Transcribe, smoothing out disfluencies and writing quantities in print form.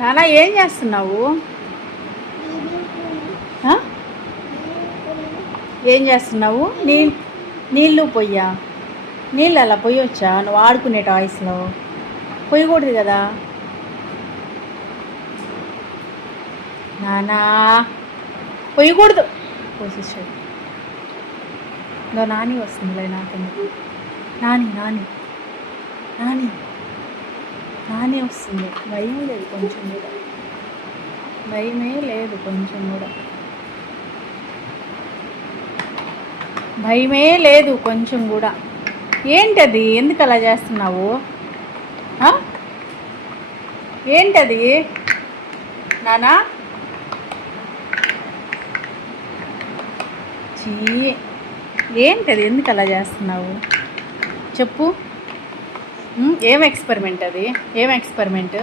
నానా ఏం చేస్తున్నావు? ఏం చేస్తున్నావు? నీళ్ళు పొయ్యా? నీళ్ళు అలా పొయ్యొచ్చా? నువ్వు ఆడుకునే టాయ్స్లో పొయ్యకూడదు కదా నానా, పొయ్యకూడదు. పోసేసాడు. నాని వస్తుందిలే నాకెందుకు. నాని నాని నాని నాని వస్తుంది. భయం లేదు కొంచెం కూడా, భయమే లేదు కొంచెం కూడా, భయమే లేదు కొంచెం కూడా. ఏంటది? ఎందుకు అలా చేస్తున్నావు? ఏంటది నానా? చీ, ఏంటది? ఎందుకు అలా చేస్తున్నావు చెప్పు. ఏం ఎక్స్పెరిమెంట్ అది? ఏం ఎక్స్పెరిమెంట్?